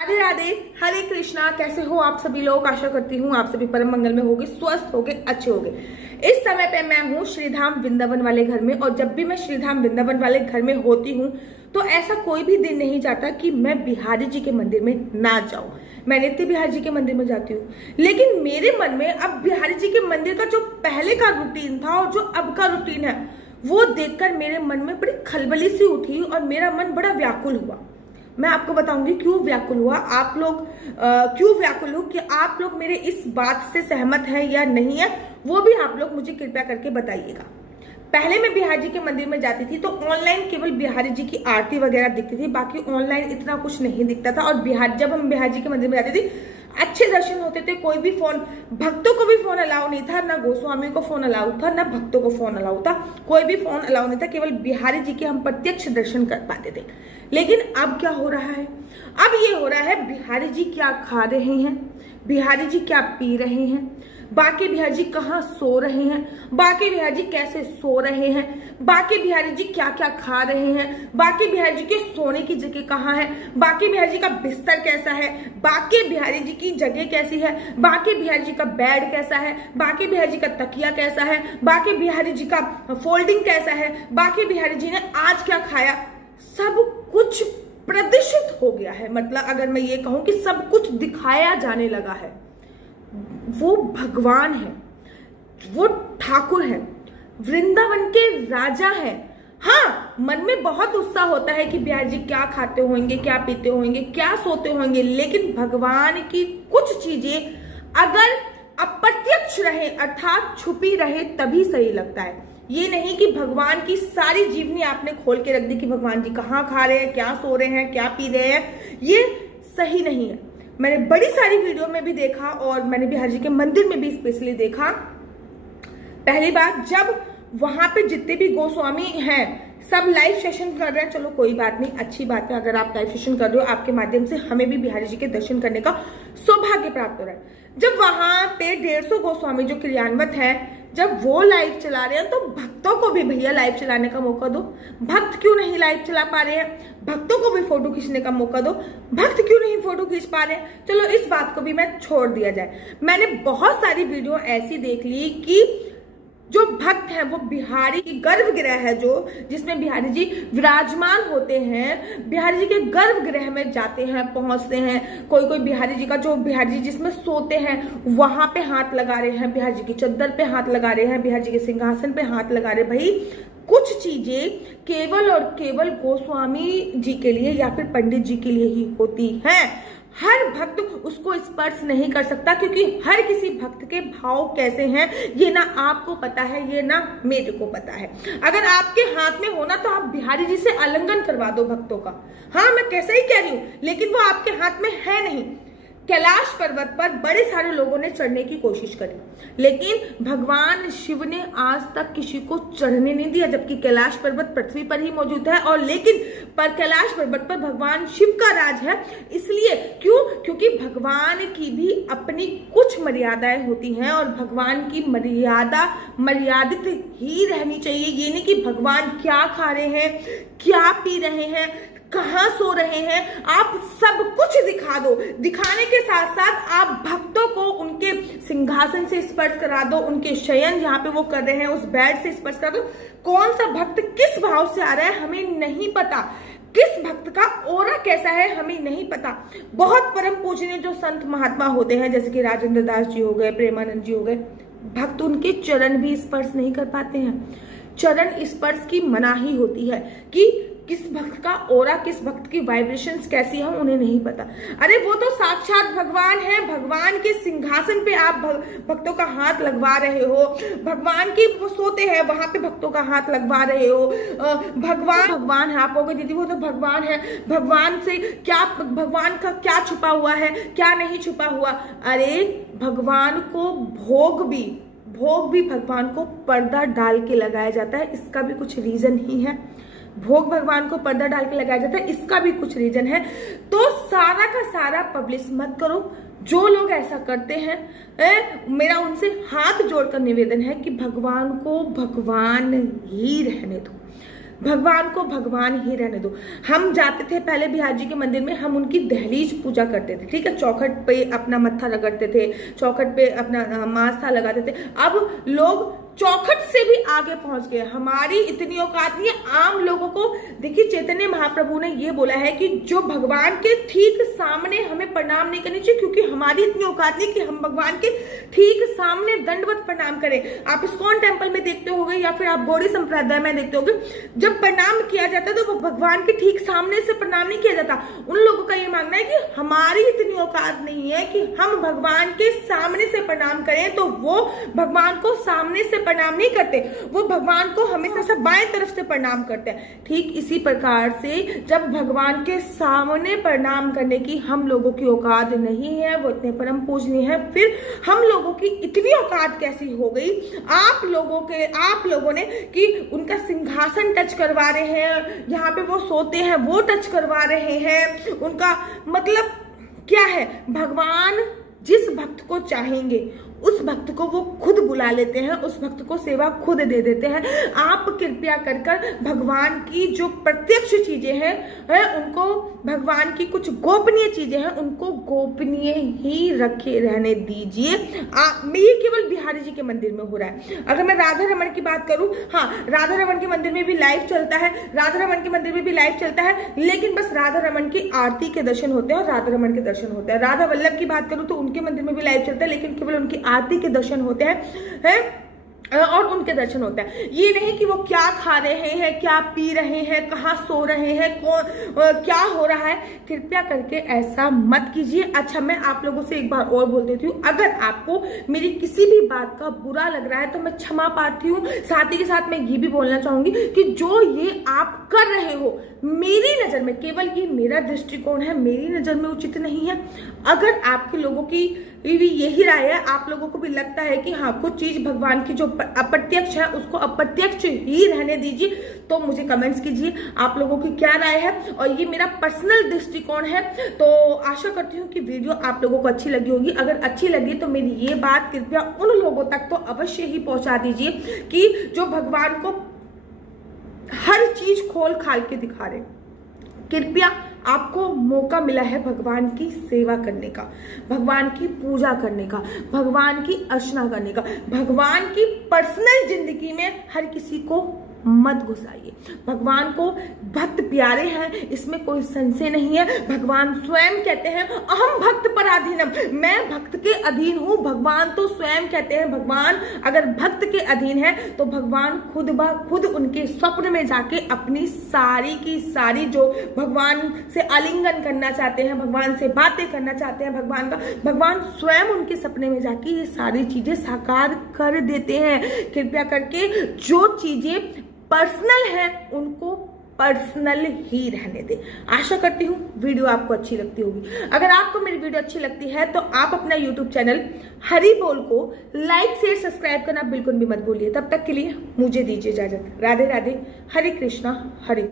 राधे राधे, हरे कृष्णा। कैसे हो आप सभी लोग? आशा करती हूँ आप सभी परम मंगल में होगे, स्वस्थ होगे, अच्छे होगे। इस समय पे मैं हूँ श्रीधाम वृंदावन वाले घर में, और जब भी मैं श्रीधाम वृंदावन वाले घर में होती हूँ तो ऐसा कोई भी दिन नहीं जाता कि मैं बिहारी जी के मंदिर में ना जाऊं। मैं नित्य बिहारी जी के मंदिर में जाती हूँ, लेकिन मेरे मन में अब बिहारी जी के मंदिर का जो पहले का रूटीन था और जो अब का रूटीन है वो देखकर मेरे मन में बड़ी खलबली सी उठी और मेरा मन बड़ा व्याकुल हुआ। मैं आपको बताऊंगी क्यों व्याकुल हुआ, आप लोग क्यों व्याकुल हो, कि आप लोग मेरे इस बात से सहमत है या नहीं है, वो भी आप लोग मुझे कृपया करके बताइएगा। पहले मैं बिहारी जी के मंदिर में जाती थी तो ऑनलाइन केवल बिहारी जी की आरती वगैरह दिखती थी, बाकी ऑनलाइन इतना कुछ नहीं दिखता था। और जब हम बिहारी जी के मंदिर में जाते थे अच्छे दर्शन होते थे, कोई भी फोन, भक्तों को भी फोन अलाउ नहीं था, ना गोस्वामी को फोन अलाउ था, ना भक्तों को फोन अलाउ था, कोई भी फोन अलाउ नहीं था, केवल बिहारी जी के हम प्रत्यक्ष दर्शन कर पाते थे। लेकिन अब क्या हो रहा है? अब ये हो रहा है बिहारी जी क्या खा रहे हैं, बिहारी जी क्या पी रहे हैं, बाकी बिहारी जी कहाँ सो रहे हैं, बाकी बिहारी जी कैसे सो रहे हैं, बाकी बिहारी जी क्या क्या खा रहे हैं, बाकी बिहारी जी के सोने की जगह कहाँ है, बाकी बिहारी जी का बिस्तर कैसा है, बाकी बिहारी जी की जगह कैसी है, बाकी बिहारी जी का बेड कैसा है, बाकी बिहारी जी का तकिया कैसा है, बाकी बिहारी जी का फोल्डिंग कैसा है, बाकी बिहारी जी ने आज क्या खाया, सब कुछ प्रदर्शित हो गया है। मतलब अगर मैं ये कहूं कि सब कुछ दिखाया जाने लगा है। वो भगवान है, वो ठाकुर है, वृंदावन के राजा है। हाँ, मन में बहुत उत्साह होता है कि बिहारी जी क्या खाते होंगे, क्या पीते होंगे, क्या सोते होंगे, लेकिन भगवान की कुछ चीजें अगर अप्रत्यक्ष रहे अर्थात छुपी रहे तभी सही लगता है। ये नहीं कि भगवान की सारी जीवनी आपने खोल के रख दी कि भगवान जी कहाँ खा रहे हैं, क्या सो रहे हैं, क्या पी रहे हैं, ये सही नहीं है। मैंने बड़ी सारी वीडियो में भी देखा और मैंने बिहारी जी के मंदिर में भी स्पेशली देखा। पहली बात, जब वहां पे जितने भी गोस्वामी हैं सब लाइव सेशन कर रहे हैं, चलो कोई बात नहीं, अच्छी बात है। अगर आप लाइव सेशन कर रहे हो, आपके माध्यम से हमें भी बिहारी जी के दर्शन करने का सौभाग्य प्राप्त हो रहा है। जब वहां पे 150 गोस्वामी जो क्रियान्वित है, जब वो लाइव चला रहे हैं तो भक्तों को भी भैया लाइव चलाने का मौका दो। भक्त क्यों नहीं लाइव चला पा रहे हैं? भक्तों को भी फोटो खींचने का मौका दो। भक्त क्यों नहीं फोटो खींच पा रहे हैं? चलो इस बात को भी मैं छोड़ दिया जाए। मैंने बहुत सारी वीडियो ऐसी देख ली कि जो भक्त है वो बिहारी की गर्भगृह है, जो जिसमें बिहारी जी विराजमान होते हैं, बिहारी जी के गर्भगृह में जाते हैं, पहुंचते हैं। कोई कोई बिहारी जी का जो बिहारी जी जिसमें सोते हैं वहां पे हाथ लगा रहे हैं, बिहारी जी की चद्दर पे हाथ लगा रहे हैं, बिहारी जी के सिंहासन पे हाथ लगा रहे हैं। भाई कुछ चीजें केवल और केवल गोस्वामी जी के लिए या फिर पंडित जी के लिए ही होती हैं। हर भक्त उसको स्पर्श नहीं कर सकता, क्योंकि हर किसी भक्त के भाव कैसे हैं ये ना आपको पता है, ये ना मेरे को पता है। अगर आपके हाथ में होना तो आप बिहारी जी से आलिंगन करवा दो भक्तों का। हाँ, मैं कैसे ही कह रही हूं, लेकिन वो आपके हाथ में है नहीं। कैलाश पर्वत पर बड़े सारे लोगों ने चढ़ने की कोशिश करी, लेकिन भगवान शिव ने आज तक किसी को चढ़ने नहीं दिया, जबकि कैलाश पर्वत पृथ्वी पर ही मौजूद है। और लेकिन पर कैलाश पर्वत पर भगवान शिव का राज है। इसलिए क्यों? क्योंकि भगवान की भी अपनी कुछ मर्यादाएं होती हैं और भगवान की मर्यादा मर्यादित ही रहनी चाहिए। ये नहीं कि भगवान क्या खा रहे हैं, क्या पी रहे हैं, कहाँ सो रहे हैं, आप सब कुछ दिखा दो। दिखाने के साथ साथ आप भक्तों को उनके सिंहासन से स्पर्श करा दो, उनके शयन जहाँ पे वो कर रहे हैं उस बेड से स्पर्श करा दो। कौन सा भक्त किस भाव से आ रहा है हमें नहीं पता, किस भक्त का ओरा कैसा है हमें नहीं पता। बहुत परम पूजनीय जो संत महात्मा होते हैं, जैसे कि राजेंद्र दास जी हो गए, प्रेमानंद जी हो गए, भक्त उनके चरण भी स्पर्श नहीं कर पाते हैं। चरण स्पर्श की मनाही होती है कि किस भक्त का ओरा, किस भक्त की वाइब्रेशंस कैसी है उन्हें नहीं पता। अरे वो तो साक्षात भगवान है, भगवान के सिंहासन पे आप भक्तों का हाथ लगवा रहे हो, भगवान की वो सोते हैं वहां पे भक्तों का हाथ लगवा रहे हो। भगवान है, आप कहोगे दीदी वो तो भगवान है, भगवान से क्या, भगवान का क्या छुपा हुआ है, क्या नहीं छुपा हुआ। अरे भगवान को भोग भी भगवान को पर्दा डाल के लगाया जाता है, इसका भी कुछ रीजन ही है। भोग भगवान को पर्दा डाल के लगाया जाता है, इसका भी कुछ रीजन है। तो सारा का सारा पब्लिश मत करो। जो लोग ऐसा करते हैं मेरा उनसे हाथ जोड़कर निवेदन है कि भगवान को भगवान ही रहने दो। भगवान को भगवान ही रहने दो। हम जाते थे पहले बिहार जी के मंदिर में, हम उनकी दहलीज पूजा करते थे, ठीक है, चौखट पे अपना मत्था रगड़ते थे, चौखट पे अपना माथा लगाते थे। अब लोग चौखट से भी आगे पहुंच गए। हमारी इतनी औकात नहीं है आम लोगों को। देखिए, चैतन्य महाप्रभु ने ये बोला है कि जो भगवान के ठीक सामने हमें प्रणाम नहीं करनी चाहिए, क्योंकि हमारी इतनी औकात नहीं कि हम भगवान के ठीक सामने दंडवत प्रणाम करें। आप इस्कॉन टेम्पल में देखते होंगे या फिर आप गौड़ी संप्रदाय में देखते होंगे, जब प्रणाम किया जाता है तो वो भगवान के ठीक सामने से प्रणाम नहीं किया जाता। उन लोगों का ये मानना है कि हमारी इतनी औकात नहीं है कि हम भगवान के सामने से प्रणाम करें, तो वो भगवान को सामने से प्रणाम नहीं करते, वो भगवान को हमेशा से बाएं तरफ से प्रणाम करते हैं। ठीक इसी प्रकार से जब भगवान के सामने प्रणाम करने की हम लोगों की औकात नहीं है, वो इतने परम पूजनीय है, फिर हम लोगों की इतनी औकात कैसी हो गई आप लोगों ने कि उनका सिंहासन टच करवा रहे हैं, यहाँ पे वो सोते हैं वो टच करवा रहे हैं। उनका मतलब क्या है, भगवान जिस भक्त को चाहेंगे उस भक्त को वो खुद बुला लेते हैं, उस भक्त को सेवा खुद दे देते हैं। आप कृपया कर भगवान की जो प्रत्यक्ष चीजें हैं उनको, भगवान की कुछ गोपनीय चीजें हैं उनको गोपनीय ही रखे रहने दीजिए। ये केवल बिहारी जी के मंदिर में हो रहा है। अगर मैं राधा रमन की बात करूं, हाँ, राधा रमन के मंदिर में भी लाइव चलता है, राधा रमन के मंदिर में भी लाइव चलता है, लेकिन बस राधा रमन की आरती के दर्शन होते हैं और राधा रमन के दर्शन होते हैं। राधा वल्लभ की बात करूं तो उनके मंदिर में भी लाइव चलता है, लेकिन केवल उनकी आरती के दर्शन होते हैं और उनके दर्शन होता है। ये नहीं कि वो क्या खा रहे हैं, क्या पी रहे हैं, कहाँ सो रहे हैं, क्या हो रहा है। कृपया करके ऐसा मत कीजिए। अच्छा, मैं आप लोगों से एक बार और बोल देती हूँ, अगर आपको मेरी किसी भी बात का बुरा लग रहा है तो मैं क्षमा पाती हूँ। साथ ही के साथ मैं ये भी बोलना चाहूंगी कि जो ये आप कर रहे हो मेरी नजर में, केवल ये मेरा दृष्टिकोण है, मेरी नजर में उचित नहीं है। अगर आपके लोगों की भी यही राय है, आप लोगों को भी लगता है कि हाँ कुछ चीज भगवान की जो अप्रत्यक्ष है उसको अप्रत्यक्ष ही रहने दीजिए, तो मुझे कमेंट्स कीजिए आप लोगों की क्या राय है। और ये मेरा पर्सनल दृष्टिकोण है। तो आशा करती हूँ कि वीडियो आप लोगों को अच्छी लगी होगी। अगर अच्छी लगी तो मेरी ये बात कृपया उन लोगों तक तो अवश्य ही पहुंचा दीजिए कि जो भगवान को हर चीज खोल खाल के दिखा रहे। कृपया, आपको मौका मिला है भगवान की सेवा करने का, भगवान की पूजा करने का, भगवान की अर्चना करने का। भगवान की पर्सनल जिंदगी में हर किसी को मत घुसाइए। भगवान को भक्त प्यारे हैं, इसमें कोई संशय नहीं है। भगवान स्वयं कहते हैं अहम भक्त पराधीनम, मैं भक्त के अधीन हूं। भगवान तो स्वयं कहते हैं भगवान अगर भक्त के अधीन है तो भगवान खुद ब खुद उनके स्वप्न में जाके अपनी सारी की सारी जो भगवान से आलिंगन करना चाहते हैं, भगवान से बातें करना चाहते हैं, भगवान स्वयं उनके सपने में जाके ये सारी चीजें साकार कर देते हैं। कृपया करके जो चीजें पर्सनल है उनको पर्सनल ही रहने दे। आशा करती हूँ वीडियो आपको अच्छी लगती होगी। अगर आपको मेरी वीडियो अच्छी लगती है तो आप अपना YouTube चैनल हरि बोल को लाइक शेयर सब्सक्राइब करना बिल्कुल भी मत भूलिए। तब तक के लिए मुझे दीजिए इजाजत। राधे राधे, हरे कृष्णा, हरे।